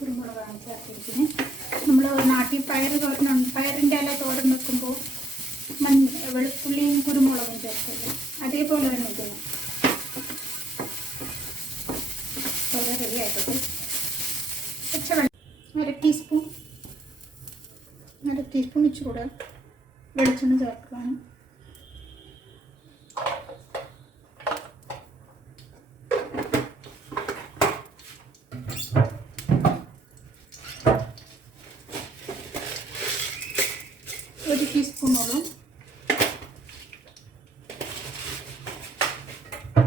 കുരുമുളകാണ് ചേർത്തിരിക്കുന്നത്. നമ്മൾ നാട്ടിൽ പയറിൻ്റെ ഇല തോരൻ വെക്കുമ്പോൾ വെളുത്തുള്ളിയും കുരുമുളകും ചേർത്തില്ല, അതേപോലെ തന്നെ ഇതിന് റെഡി ആയിക്കോട്ടെ. അര ടീസ്പൂൺ ഇച്ചിരൂടെ വെളിച്ചെണ്ണ ചേർക്കുകയാണ്. ഒരു ടീസ്പൂണോളം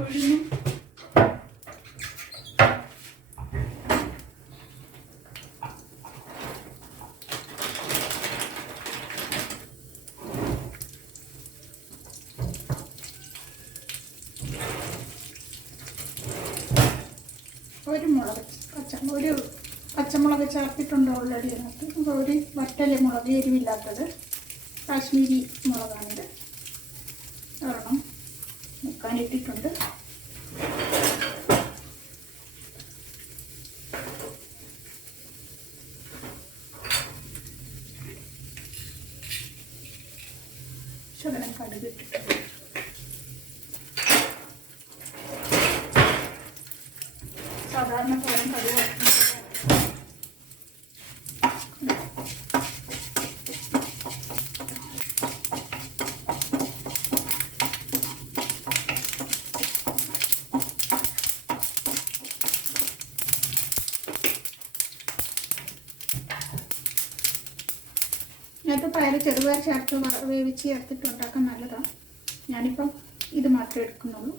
ഉഴുന്നും ഒരു പച്ചമുളക് ചേർത്തിട്ടുണ്ട് ഓൾറെഡി അതിനകത്ത്. അപ്പോൾ ഒരു വറ്റല മുളക്, എരിവില്ലാത്തത് കാശ്മീരി മുളകാണിത്, ഒരെണ്ണം മുക്കാനിട്ടിട്ടുണ്ട്. ശകലം കടുക് ഇട്ടിട്ടുണ്ട്. സാധാരണ പോലെ കടുക് ഞാനിപ്പോൾ പയർ ചെറുപയർ ചേർത്ത് വേവിച്ച് ചേർത്തിട്ട് ഉണ്ടാക്കാൻ നല്ലതാണ്. ഞാനിപ്പം ഇത് മാത്രമേ എടുക്കുന്നുള്ളൂ.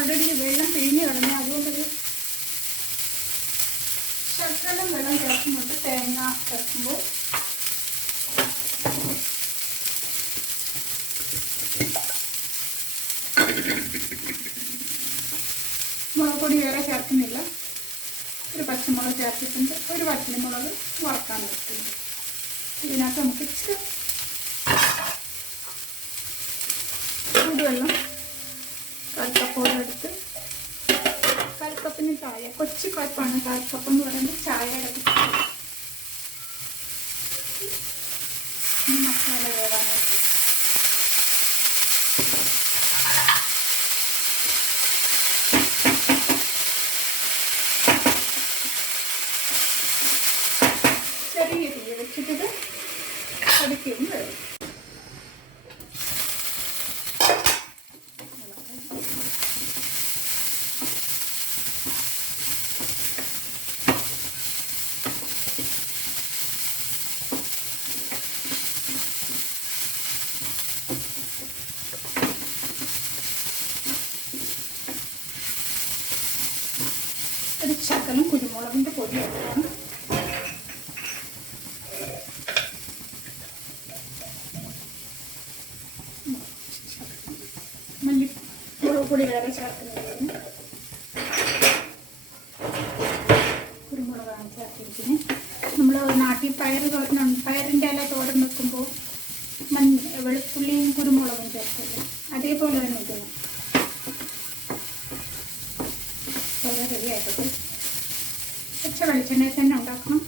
ഓൾറെഡി വെള്ളം പിഴിഞ്ഞ് കളഞ്ഞു, അതുകൊണ്ടൊരു ശകലം വെള്ളം ചേർക്കുന്നുണ്ട് തേങ്ങ ചേർക്കുമ്പോൾ. മുളക് പൊടി വേറെ ചേർക്കുന്നില്ല. ഒരു പച്ചമുളക് ചേർത്തിട്ടുണ്ട്, ഒരു വറ്റൽമുളക് വറുക്കാൻ വെച്ചിട്ടുണ്ട്. ഇതിനകത്ത് നമുക്ക് ഇച്ചിരി ചൂടുവെള്ളം കാൽക്കപ്പോടെ എടുത്ത്, കാൽക്കപ്പിന് ചായ, കൊച്ചു കപ്പാണ് കാൽക്കപ്പ് എന്ന് പറയുന്നത്, ചായയുടെ മസാല വേവാനായിട്ട് ചെറിയ തീ വെച്ചിട്ട് പതുക്കെയും വേവും. ഒരു ശകലം കുരുമുളകിൻ്റെ പൊടി എടുക്കണം. മുളക് പൊടി വേറെ ചേർക്കുന്നത്, കുരുമുളകാണ് ചേർത്തിരിക്കുന്നത്. നമ്മൾ നാട്ടിൽ പയറിൻ്റെ ഇല തോരൻ വെക്കുമ്പോൾ വെളുത്തുള്ളിയും കുരുമുളകും ചേർക്കില്ല, അതേപോലെ തന്നെ ഇതിന് റെഡി ആയിക്കോട്ടെ. പച്ച വെളിച്ചെണ്ണയിൽ തന്നെ ഉണ്ടാക്കണം,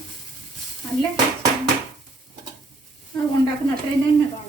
നല്ല ഉണ്ടാക്കുന്ന അത്രയും തന്നെ കാണും.